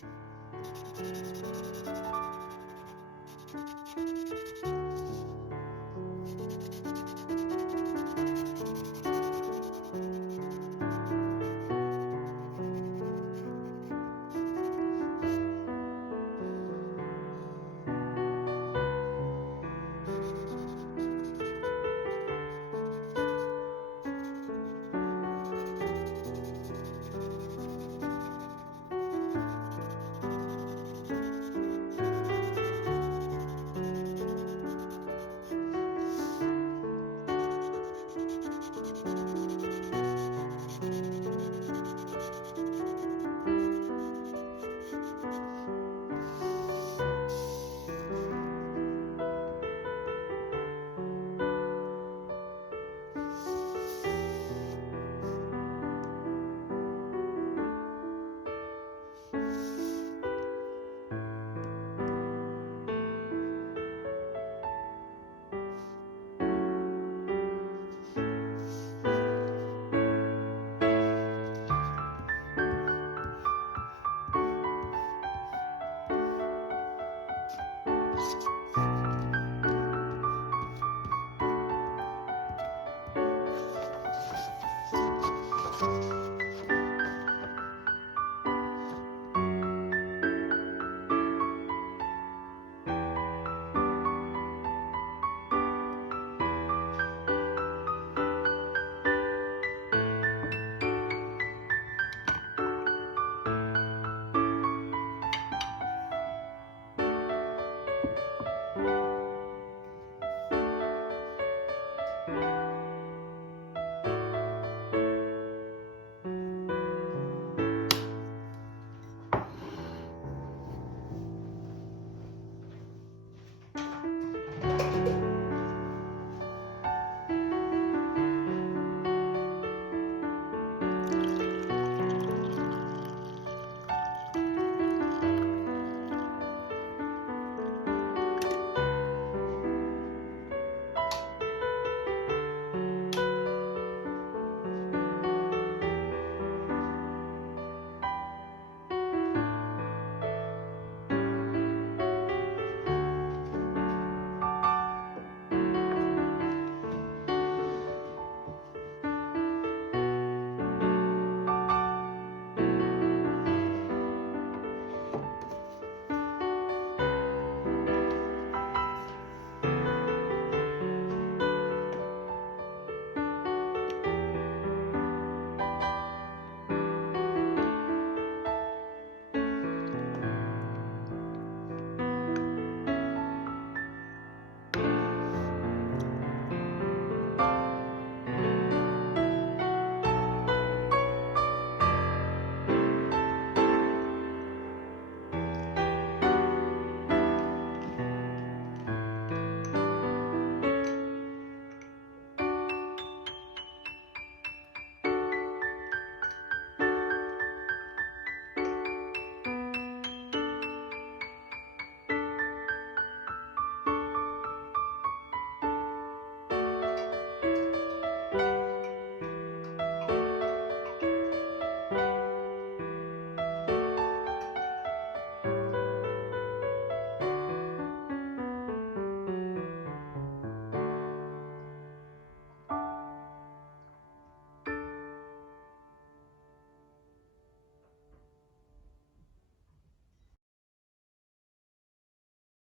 Thank you.